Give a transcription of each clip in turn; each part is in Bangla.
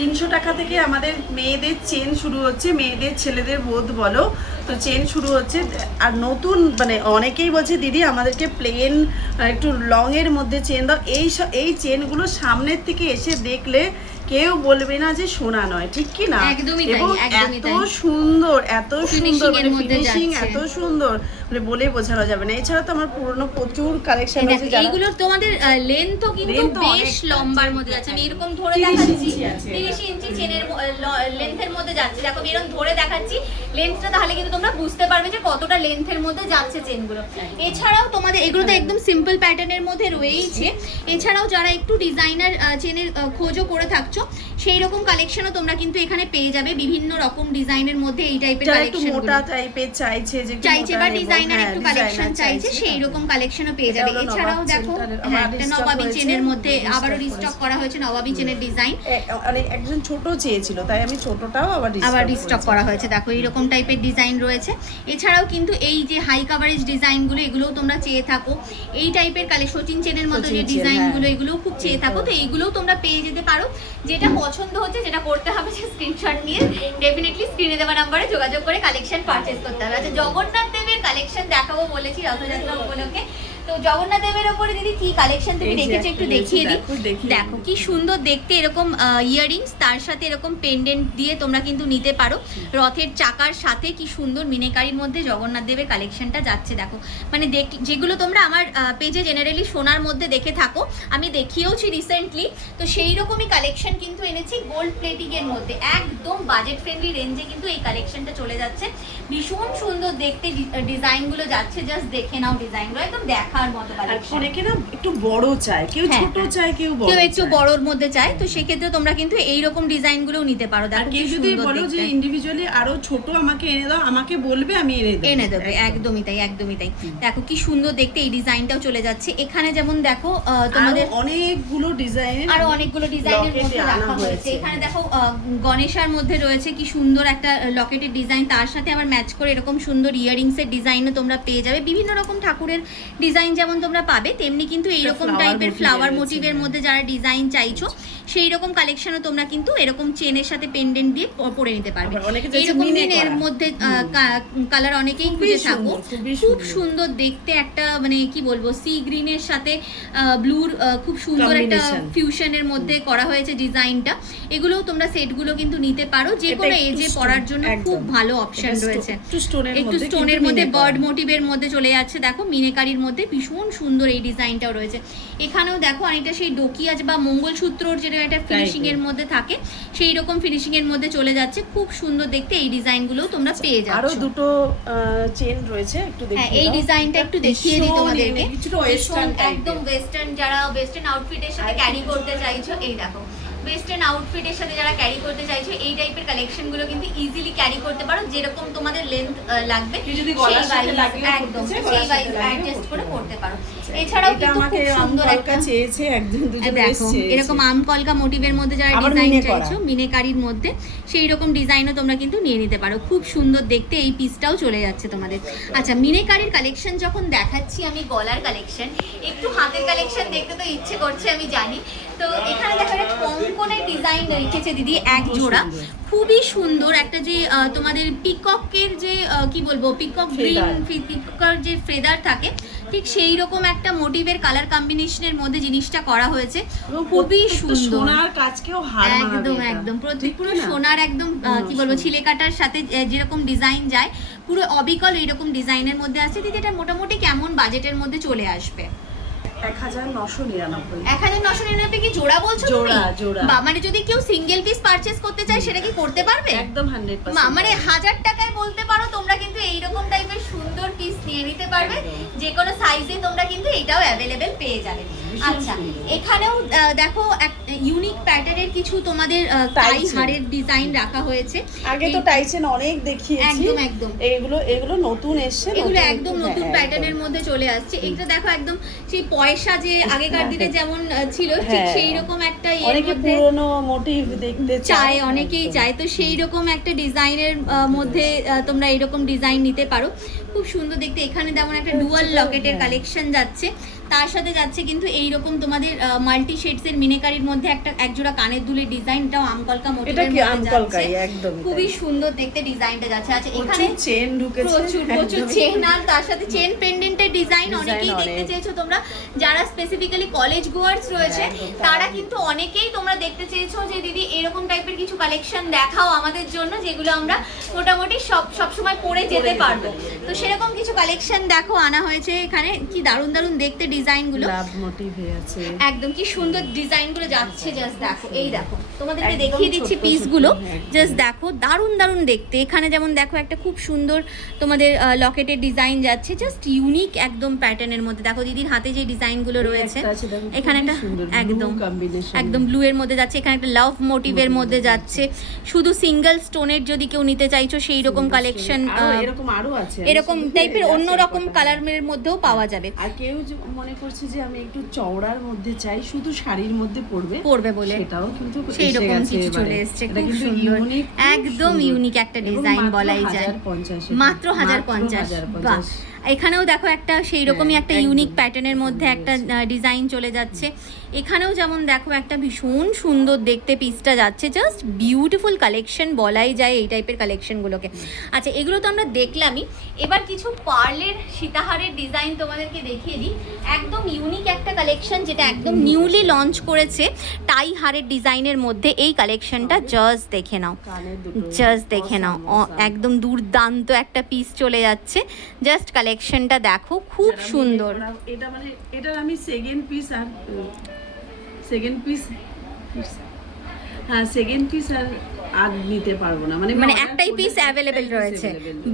300 টাকা থেকে আমাদের মেয়েদের চেন শুরু হচ্ছে, মেয়েদের ছেলেদের বোধ বলো, তো চেন শুরু হচ্ছে। আর নতুন মানে অনেকেই বলছে দিদি আমাদেরকে প্লেন একটু লংয়ের মধ্যে চেন দাও। এই চেনগুলো সামনের থেকে এসে দেখলে কেউ বলবে না যে সোনা নয়, ঠিক কি না? একদমই তাই, এবং একদমই এত তাই। সুন্দর, এত সুন্দর Finishing এর মানে মধ্যে ফিনিশিং যাচ্ছে। এত সুন্দর মানে বলে বোঝানো যাবে না। এছাড়া তো আমার পুরনো প্রচুর কালেকশন আছে। এইগুলো তোমাদের লেন্থও কিন্তু Length তো বেশ অনেকটা, লম্বার চেন মধ্যে যাচ্ছে। আমি একদম। এরকম ধরে 30 দেখাচ্ছি, ইঞ্চি আছে 30 ইঞ্চি চেনের লেন্থের মধ্যে যাচ্ছে। দেখো আমি এরকম ধরে দেখাচ্ছি লেন্থটা, তাহলে কিন্তু তোমরা বুঝতে পারবে যে কতটা লেন্থের মধ্যে যাচ্ছে চেনগুলো। এছাড়াও তোমাদের এগুলো তো একদম সিম্পল প্যাটার্নের মধ্যে রয়েছে। এছাড়াও যারা একটু ডিজাইনার চেনের খোঁজও করে থাকছো, সেই রকম কালেকশনও তোমরা কিন্তু এখানে পেয়ে যাবে। বিভিন্ন রকম ডিজাইনের মধ্যে এই টাইপের যারা একটু কালেকশন মোটা টাইপের চাইছে, যে একটু চাইছে মোটা বা নেবো, ডিজাইনার হ্যাঁ, একটু designer কালেকশন চাইছে, সেই রকম কালেকশনও পেয়ে যাবে। এটা হলো এছাড়াও নবাব দেখো চেনটার হ্যাঁ, আবার একটা restock নবাবী হয়েছে, চেনের মধ্যে restock আবারও করেছে। রিস্টক করা হয়েছে নবাবী চেনের ডিজাইন। মানে একজন ছোট চেয়েছিল, তাই আমি ছোটটাও আবার রিস্টক করা হয়েছে। দেখো এইরকম টাইপের ডিজাইন রয়েছে। এছাড়াও কিন্তু এই যে হাই কাভারেজ ডিজাইনগুলো, এগুলোও তোমরা চেয়ে থাকো। এই টাইপের সচিন চেনের মতো যে সচিন চেন, ডিজাইনগুলো, হ্যাঁ। এগুলোও খুব চেয়ে থাকো, তো এইগুলোও তোমরা পেয়ে যেতে পারো। যেটা পছন্দ হচ্ছে, যেটা করতে হবে যে স্ক্রিনশট নিয়ে ডেফিনেটলি স্ক্রিনে দেওয়া নাম্বারে যোগাযোগ করে কালেকশন পারচেজ করতে হবে। আচ্ছা, জগন্নাথ দেবের কালেকশন দেখাবো বলেছি রথযাত্রা উপলক্ষে। তো জগন্নাথ দেবের ওপরে দিদি কি কালেকশন তুমি দেখেছো একটু দেখিয়ে দিই। দেখো কি সুন্দর দেখতে, এরকম ইয়াররিংস, তার সাথে এরকম পেন্ডেন্ট দিয়ে তোমরা কিন্তু নিতে পারো। রথের চাকার সাথে কি সুন্দর মিনেকারির মধ্যে জগন্নাথ দেবের কালেকশনটা যাচ্ছে। দেখো মানে যেগুলো তোমরা আমার পেজে জেনারেলি সোনার মধ্যে দেখে থাকো, আমি দেখিয়েওছি রিসেন্টলি, তো সেই রকমই কালেকশন কিন্তু এনেছি গোল্ড প্লেটিং এর মধ্যে। একদম বাজেট ফ্রেন্ডলি রেঞ্জে কিন্তু এই কালেকশনটা চলে যাচ্ছে। ভীষণ সুন্দর দেখতে ডিজাইনগুলো যাচ্ছে, জাস্ট দেখে নাও ডিজাইনগুলো, একদম দেখার মতো কালেকশন। অনেকে না একটু বড় চায়, কেউ হ্যাঁ, ছোট চায়, কেউ বড় কেউ একটু চায়। বড়র মধ্যে চায়, তো সেক্ষেত্রে তোমরা কিন্তু এইরকম ডিজাইনগুলোও নিতে পারো। আর দেখো কেউ কি যদি সুন্দর বলো যে দেখতে। ইন্ডিভিজুয়ালি আরো ছোট আমাকে এনে দাও, আমাকে বলবে, আমি এনে দেবে, একদমই তাই, একদমই তাই। দেখো কি সুন্দর দেখতে এই ডিজাইনটাও চলে যাচ্ছে। এখানে যেমন দেখো তোমাদের অনেকগুলো ডিজাইন, আরো অনেকগুলো ডিজাইনের মধ্যে রাখা হয়েছে। এখানে দেখো গণেশার মধ্যে রয়েছে কি সুন্দর একটা লকেটের ডিজাইন, তার সাথে আবার ম্যাচ করে এরকম সুন্দর ইয়াররিংসের ডিজাইনও তোমরা পেয়ে যাবে। বিভিন্ন রকম ঠাকুরের ডিজাইন যেমন তোমরা পাবে, তেমনি কিন্তু এইরকম টাইপের ফ্লাওয়ার মোটিভের মধ্যে যারা ডিজাইন চাইছো, সেই রকম কালেকশনও তোমরা কিন্তু এরকম চেনের সাথে পেন্ডেন্ট দিয়ে পরে নিতে পারবে। এইরকম এর মধ্যে কালার অনেকেই খুঁজে থাকো। খুব সুন্দর দেখতে একটা মানে কি বলবো, সি গ্রিনের সাথে ব্লুর খুব সুন্দর একটা ফিউশনের মধ্যে করা হয়েছে ডিজাইনটা। এগুলোও তোমরা সেটগুলো কিন্তু নিতে পারো, যে কোনো এজে পরার জন্য খুব ভালো অপশন রয়েছে। একটু স্টোনের মধ্যে বার্ড মোটিভের মধ্যে চলে যাচ্ছে। দেখো মিনেকারির মধ্যে ভীষণ সুন্দর এই ডিজাইনটাও রয়েছে। এখানেও দেখো অনেকটা সেই ডোকিয়াজ বা মঙ্গলসূত্রর যেটা একটা ফিনিশিং এর মধ্যে থাকে, সেই রকম ফিনিশিং এর মধ্যে চলে যাচ্ছে। খুব সুন্দর দেখতে এই ডিজাইনগুলোও তোমরা পেয়ে যাচ্ছ। আরো দুটো চেন রয়েছে, একটু দেখিয়ে হ্যাঁ, এই ডিজাইনটা একটু দেখিয়ে দিই তোমাদেরকে। কিছুটা ওয়েস্টার্ন একদম ওয়েস্টার্ন, যারা ওয়েস্টার্ন আউটফিটের সাথে ক্যারি করতে চাইছো, এই দেখো ওয়েস্টার্ন আউটফিটের সাথে যারা ক্যারি করতে চাইছো, এই টাইপের কালেকশনগুলো কিন্তু ইজিলি ক্যারি করতে পারো। যেরকম তোমাদের লেন্থ লাগবে একদম সেই ওয়াইজ অ্যাডজাস্ট করে পড়তে পারো। এছাড়াও কিন্তু খুব সুন্দর একটা চেয়েছে একজন দুজন দেখো এরকম আমকলকা মোটিভের মধ্যে যারা ডিজাইন চাইছো মিনেকারির মধ্যে, সেই রকম ডিজাইনও তোমরা কিন্তু নিয়ে নিতে পারো। খুব সুন্দর দেখতে এই পিসটাও চলে যাচ্ছে তোমাদের। আচ্ছা, মিনেকারির কালেকশন যখন দেখাচ্ছি আমি, গলার কালেকশন, একটু হাতের কালেকশন দেখতে তো ইচ্ছে করছে আমি জানি। তো এখানে দেখো একটা কঙ্কনের ডিজাইন রেখেছে দিদি, এক জোড়া, খুবই সুন্দর একটা যে তোমাদের পিককের যে কি বলবো, পিকক গ্রিন পিককের যে ফেদার থাকে, ঠিক সেই রকম একটা মোটিভের কালার কম্বিনেশনের মধ্যে জিনিসটা করা হয়েছে। খুবই সুন্দর, সোনার কাজকেও হার মানাবে, একদম একদম পুরো সোনার একদম কি বলবো, ছিলেকাটার সাথে যেরকম ডিজাইন যায়, পুরো অবিকল এইরকম ডিজাইনের মধ্যে আছে। দিদি এটা মোটামুটি কেমন বাজেটের মধ্যে চলে আসবে? 1999 1999 কি জোড়া বলছো তুমি? জোড়া। মানে যদি কেউ সিঙ্গেল পিস পারচেজ করতে চায়, সেটা কি করতে পারবে? একদম 100%। মানে 1000 টাকায় বলতে পারো তোমরা কিন্তু এইরকম টাইপের সুন্দর পিস নিয়ে নিতে পারবে। যে কোনো সাইজে তোমরা কিন্তু এটাও অ্যাভেলেবেল পেয়ে যাবে। আচ্ছা, এখানেও দেখো ইউনিক প্যাটার্নের কিছু তোমাদের টাই হাড়ের ডিজাইন রাখা হয়েছে। আগে তো টাইচেন অনেক দেখিয়েছি, একদম একদম এগুলো নতুন এসেছে, এগুলো একদম নতুন প্যাটার্নের মধ্যে চলে আসছে। এটা দেখো একদম সেই পয়সা যে আগেকার দিনে যেমন ছিল, ঠিক সেই রকম একটা অনেকে পুরনো মোটিভ দেখতে চায়, অনেকেই চায়, তো সেই রকম একটা ডিজাইনের মধ্যে তোমরা এইরকম ডিজাইন নিতে পারো। খুব সুন্দর দেখতে। এখানে যেমন একটা ডুয়াল লকেটের কালেকশন যাচ্ছে, তার সাথে যাচ্ছে কিন্তু এইরকম তোমাদের মাল্টি শেডস এর মিনেকারির মধ্যে মধ্যে একটা একজোড়া কানের দুলের ডিজাইন, এটাও আমকলকা এটা মোটিভের কি মধ্যে আমকলকাই যাচ্ছে, একদম খুবই সুন্দর দেখতে ডিজাইনটা যাচ্ছে। আচ্ছা এখানে চেন ঢুকেছে, প্রচুর চেন, আর তার সাথে চেন পেন্ডেন্টের ডিজাইন অনেকেই দেখতে অনেক। চেয়েছো তোমরা, যারা স্পেসিফিক্যালি কলেজ গোয়ার্স রয়েছে তারা কিন্তু অনেকেই তোমরা দেখতে চেয়েছো যে দিদি এরকম টাইপের কিছু কালেকশন দেখাও আমাদের জন্য, যেগুলো আমরা মোটামুটি সব সময় পরে যেতে পারবো। তো সেরকম কিছু কালেকশন দেখো আনা হয়েছে এখানে, কি দারুণ দারুণ দেখতে ডিজাইনগুলো, লাভ মোটিভে আছে একদম কি সুন্দর ডিজাইনগুলো যাচ্ছে। জাস্ট দেখো, এই দেখো তোমাদেরকে একদম দেখিয়ে দিচ্ছি ছোট্ট পিসগুলো, ছোট্ট, একদম। জাস্ট দেখো দারুণ দারুণ দেখতে। এখানে যেমন দেখো একটা খুব সুন্দর তোমাদের লকেটের ডিজাইন যাচ্ছে, জাস্ট ইউনিক একদম প্যাটার্নের মধ্যে। দেখো দিদির হাতে যে ডিজাইনগুলো রয়েছে, এখানে একটা একদম একদম ব্লু এর মধ্যে যাচ্ছে, এখানে একটা লাভ মোটিভের মধ্যে যাচ্ছে। শুধু সিঙ্গেল স্টোনের যদি কেউ নিতে চাইছো সেই রকম কালেকশন, এরকম আরো আছে, এরকম টাইপের অন্য রকম কালারের মধ্যেও পাওয়া যাবে। আর কেউ মনে করছে যে আমি একটু চওড়ার মধ্যে চাই, শুধু শাড়ির মধ্যে পরবে বলে সেটাও কিন্তু সেই রকম কিছু চলে এসেছে, খুব সুন্দর, একদম ইউনিক একটা ডিজাইন বলাই যায়, মাত্র 1050। বাহ, এখানেও দেখো একটা সেই রকমই একটা ইউনিক প্যাটার্নের মধ্যে একটা ডিজাইন চলে যাচ্ছে। এখানেও যেমন দেখো একটা ভীষণ সুন্দর দেখতে পিসটা যাচ্ছে, জাস্ট বিউটিফুল কালেকশন বলাই যায় এই টাইপের কালেকশনগুলোকে। আচ্ছা এগুলো তো আমরা দেখলামই, এবার কিছু পার্লের সীতাহারের ডিজাইন তোমাদেরকে দেখিয়ে দিই। একদম ইউনিক একটা কালেকশন, যেটা একদম নিউলি লঞ্চ করেছে টাই হারের ডিজাইনের মধ্যে। এই কালেকশনটা জাস্ট দেখে নাও, জাস্ট দেখে নাও, একদম দুর্দান্ত একটা পিস চলে যাচ্ছে। জাস্ট কালেকশনটা দেখো, খুব সুন্দর। এটা মানে এটার আমি সেকেন্ড পিস আর আর নিতে পারবো না, মানে একটাই পিস অ্যাভেলেবেল রয়েছে।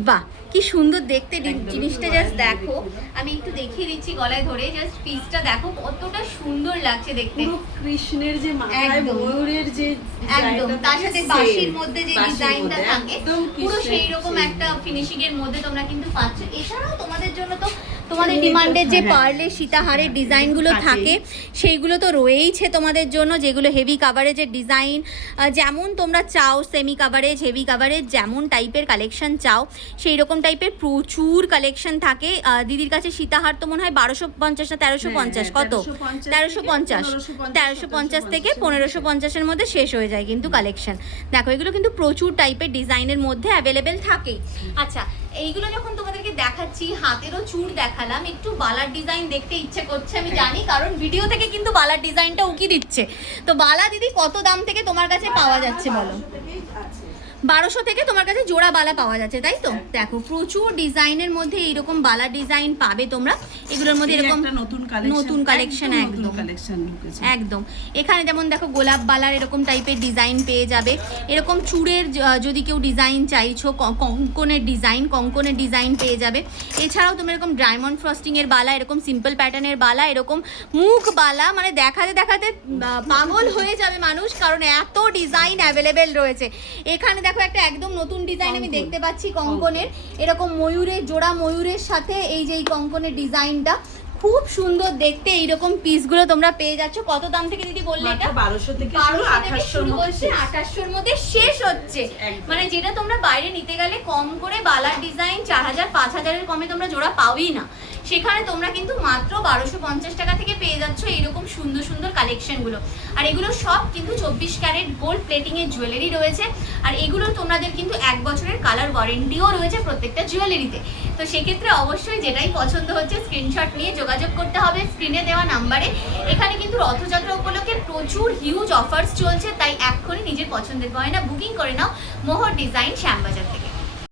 বাহ, কি সুন্দর দেখতে জিনিসটা, জাস্ট দেখো আমি একটু দেখিয়ে দিচ্ছি গলায় ধরে, জাস্ট পিসটা দেখো কতটা সুন্দর লাগছে দেখতে। পুরো কৃষ্ণের যে মাথায় একদম। ময়ূরের যে একদম, তার সাথে বাঁশির মধ্যে যে ডিজাইনটা থাকে একদম পুরো সেই রকম একটা ফিনিশিং এর মধ্যে তোমরা কিন্তু পাচ্ছ। এছাড়াও তোমাদের জন্য তো তোমাদের ডিমান্ডের যে পার্লের সীতাহারের ডিজাইনগুলো থাকে সেইগুলো তো রয়েইছে তোমাদের জন্য, যেগুলো হেভি কাভারেজের ডিজাইন, যেমন তোমরা চাও সেমি কাভারেজ, হেভি কাভারেজ, যেমন টাইপের কালেকশন চাও সেই রকম টাইপের প্রচুর কালেকশন থাকে দিদির কাছে। সীতাহার তো মনে হয় 1250 না 1350, কত 1350 থেকে 1550-এর মধ্যে শেষ হয়ে যায় কিন্তু কালেকশন। দেখো এগুলো কিন্তু প্রচুর টাইপের ডিজাইনের মধ্যে অ্যাভেলেবেল থাকে। আচ্ছা এইগুলো যখন তোমাদেরকে দেখাচ্ছি, হাতেরও চূড় দেখালাম, একটু বালার ডিজাইন দেখতে ইচ্ছে করছে আমি জানি, কারণ ভিডিও থেকে কিন্তু বালার ডিজাইনটা উকি দিচ্ছে। তো বালা দিদি কত দাম থেকে তোমার কাছে পাওয়া যাচ্ছে বলো? 1200 থেকে তোমার কাছে জোড়া বালা পাওয়া যাচ্ছে, তাই তো? দেখো প্রচুর ডিজাইনের মধ্যে এইরকম বালা ডিজাইন পাবে তোমরা, এগুলোর মধ্যে এরকম নতুন কালেকশন একদম। এখানে যেমন দেখো গোলাপ বালার এরকম টাইপের ডিজাইন পেয়ে যাবে, এরকম চূড়ের যদি কেউ ডিজাইন চাইছো, কঙ্কনের ডিজাইন পেয়ে যাবে। এছাড়াও তোমরা এরকম ডায়মন্ড ফ্রস্টিং এর বালা, এরকম সিম্পল প্যাটার্নের বালা, এরকম মুখ বালা, মানে দেখাতে দেখাতে পাগল হয়ে যাবে মানুষ, কারণ এত ডিজাইন অ্যাভেলেবেল রয়েছে। এখানে দেখো একটা একদম নতুন ডিজাইন আমি দেখতে পাচ্ছি কঙ্কনের, এরকম ময়ূরের জোড়া, ময়ূরের সাথে এই যে এই কঙ্কনের ডিজাইনটা খুব সুন্দর দেখতে। এইরকম পিসগুলো তোমরা পেয়ে যাচ্ছ। কত দাম থেকে দিদি বললে? এটা 1200 থেকে শুরু হচ্ছে, 2800-র মধ্যে শেষ হচ্ছে। মানে যেটা তোমরা বাইরে নিতে গেলে কম করে বালার ডিজাইন 4000-5000-এর কমে তোমরা জোড়া পাওই না, সেখানে তোমরা কিন্তু মাত্র 1250 টাকা থেকে পেয়ে যাচ্ছ এইরকম সুন্দর সুন্দর কালেকশনগুলো। আর এগুলো সব কিন্তু 24 ক্যারেট গোল্ড প্লেটিংয়ের জুয়েলারি রয়েছে, আর এগুলো তোমাদের কিন্তু 1 বছরের কালার ওয়ারেন্টিও রয়েছে প্রত্যেকটা জুয়েলারিতে। তো সেক্ষেত্রে অবশ্যই যেটাই পছন্দ হচ্ছে স্ক্রিনশট নিয়ে যোগাযোগ করতে হবে স্ক্রিনে দেওয়া নাম্বারে। এখানে কিন্তু রথযাত্রা উপলক্ষে প্রচুর হিউজ অফার্স চলছে, তাই এক্ষুনি নিজের পছন্দের গয়না বুকিং করে নাও মোহর ডিজাইন শ্যামবাজার থেকে।